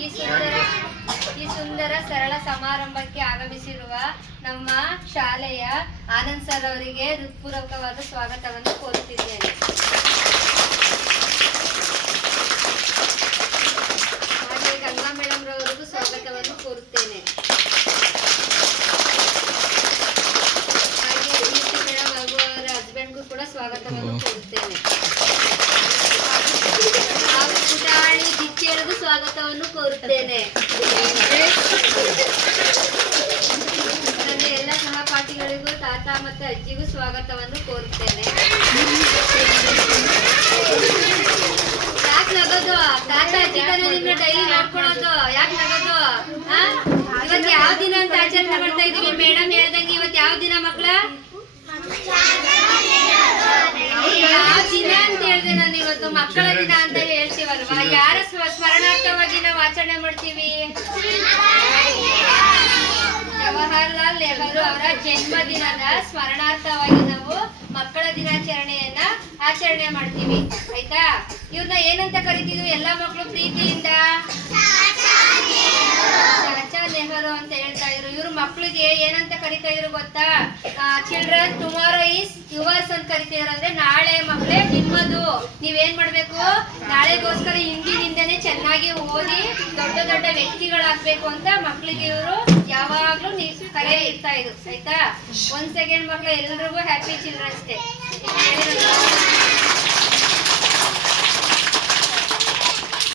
ಈ ಸುಂದರ ಸರಳ ಸಮಾರಂಭಕ್ಕೆ ಆಗಮಿಸಿರುವ ನಮ್ಮ ಶಾಲೆಯ ಆನಂದ್ ಸರ್ ಅವರಿಗೆ ಹೃತ್ಪೂರ್ವಕವಾದ ಸ್ವಾಗತವನ್ನು ಕೋರುತ್ತಿದ್ದೇನೆ. ಹಾಗೆ ಗಂಗಾ ಮೇಡಮ್ ರವರಿಗೂ ಸ್ವಾಗತವನ್ನು ಕೋರುತ್ತೇನೆ. ಹಾಗೆ ದೀಪ್ತಿ ಮೇಡಮ್ ಹಾಗೂ ಅವರ ಹಸ್ಬೆಂಡ್ಗೂ ಕೂಡ ಸ್ವಾಗತವನ್ನು ಕೋರುತ್ತೇನೆ. ಹಾಗೂ ಪುಟಾಣಿ ದಿಚ್ಚೇಳಿಗೂ ಸ್ವಾಗತವನ್ನು ಕೋರುತ್ತೇನೆ. ನನ್ನ ಎಲ್ಲ ಸಹಪಾಠಿಗಳಿಗೂ ತಾತ ಮತ್ತು ಅಜ್ಜಿಗೂ ಸ್ವಾಗತವನ್ನು ಕೋರುತ್ತೇನೆ. ಯಾಕೆ ನಗೋದು? ತಾತ ಅಜ್ಜಿ ತಾನೇ ನಿಮ್ಮನ್ನ ಡೈಲಿ ನೋಡ್ಕೊಳ್ಳೋದು. ಯಾಕೆ ನಗೋದು? ಇವತ್ತು ಯಾವ ದಿನ ಅಂತ ಆಚರಣೆ ಮಾಡ್ತಾ ಇದೀವಿ? ಮೇಡಮ್ ಹೇಳ್ದಂಗೆ ಇವತ್ತು ಯಾವ ದಿನ ಮಕ್ಕಳ? ಯಾವ ದಿನ ಅಂತ ಹೇಳಿದೆ ನಾನು. ಇವತ್ತು ಮಕ್ಕಳ ದಿನ ಅಂತ ಹೇಳ್ತೀವಲ್ವಾ? ಯಾರ ಸ್ಮರಣಾರ್ಥವಾಗಿ ನಾವು ಆಚರಣೆ ಮಾಡ್ತೀವಿ? ಜವಾಹರ್ಲಾಲ್ ನೆಹರು ಅವರ ಜನ್ಮದಿನದ ಸ್ಮರಣಾರ್ಥವಾಗಿ ನಾವು ಮಕ್ಕಳ ದಿನಾಚರಣೆಯನ್ನ ಆಚರಣೆ ಮಾಡ್ತೀವಿ. ಆಯ್ತಾ? ಇವ್ರನ್ನ ಏನಂತ ಕರಿತೀವಿ ಎಲ್ಲ ಮಕ್ಕಳು ಪ್ರೀತಿಯಿಂದ? ಚಾಚಾ ನೆಹರು ಅಂತ ಹೇಳ್ತಾ ಇದ್ರು. ಇವ್ರು ಮಕ್ಕಳಿಗೆ ಏನಂತ ಕರಿತಾ ಇದ್ರು ಗೊತ್ತಾ? ಚಿಲ್ಡ್ರನ್ ಟುಮಾರೋ ಈಸ್ ಯುವರ್ಸ್ ಅಂತ ಕರಿತಿದ್ರು. ಅಂದ್ರೆ ನಾಳೆ ಮಕ್ಕಳೇ ನಿಮ್ಮದು. ನೀವೇನ್ ಮಾಡ್ಬೇಕು? ನಾಳೆಗೋಸ್ಕರ ಹಿಂದಿನಿಂದನೇ ಚೆನ್ನಾಗಿ ಓದಿ ದೊಡ್ಡ ದೊಡ್ಡ ವ್ಯಕ್ತಿಗಳಾಗ್ಬೇಕು ಅಂತ ಮಕ್ಕಳಿಗೆ ಇವರು ಯಾವಾಗ್ಲೂ ಕರೆ ಇರ್ತಾ ಇದ್ರು. ಆಯ್ತಾ? 1 ಸೆಕೆಂಡ್ ಮಕ್ಕಳು ಎಲ್ರಿಗೂ ಹ್ಯಾಪಿ ಚಿಲ್ಡ್ರನ್ಸ್ ಡೇ.